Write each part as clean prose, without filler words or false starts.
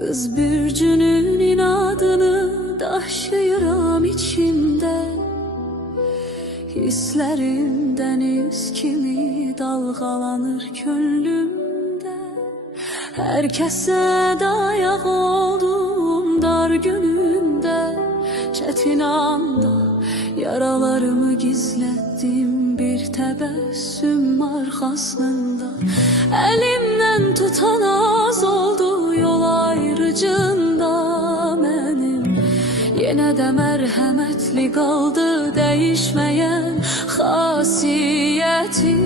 Kız bürcünün inadını daşıyıram içimde. Hislerim deniz kimi dalgalanır könlümde. Herkese dayak oldum dar günümde. Çetin anda yaralarımı gizlettim bir tebessüm arkasında. Elimden tutan az oldu yol ayrıcında benim. Yine de merhametli kaldı değişmeyen hasiyetim.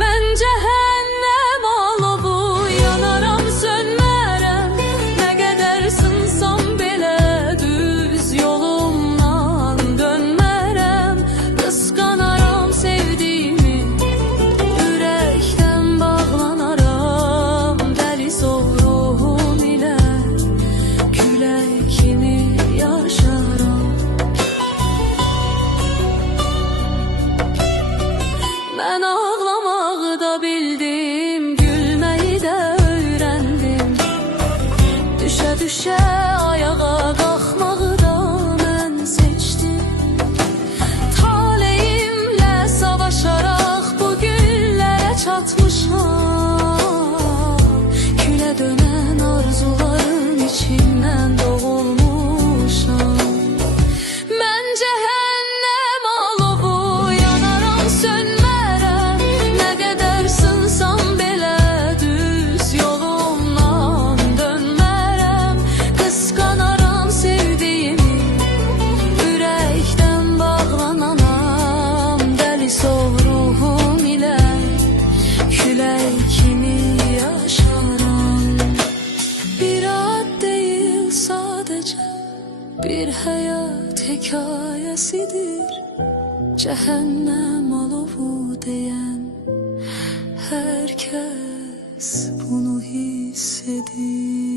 Ben cehennem alovu yanaram sönmərəm. Ne kadar sınsam bile düz yolumdan dönmərəm. Kıskanaram sevdiğimi, yürekten bağlanaram. Deli soğruğum ile külək kimi yaşaram. Ben ağlamağı da bildim, gülmeyi de öğrendim. Düşe düşe ayağa kalkmağı da ben seçtim. Taleyimle savaşarak bugünlere çatmışam. Küle dönen arzuların içinden doğulmuşam. Ben cehennem alovu yanaram sönmərəm. Ne kadar sınsam bile düz yolumdan dönmərəm. Kıskanaram sevdiğimi, yürekten bağlananam. Deli soğruğum ile külək kimi yaşaram. Bir ad değil sadece, bir hayat hikayesidir. Cehennem alovu diyen herkes bunu hissedir.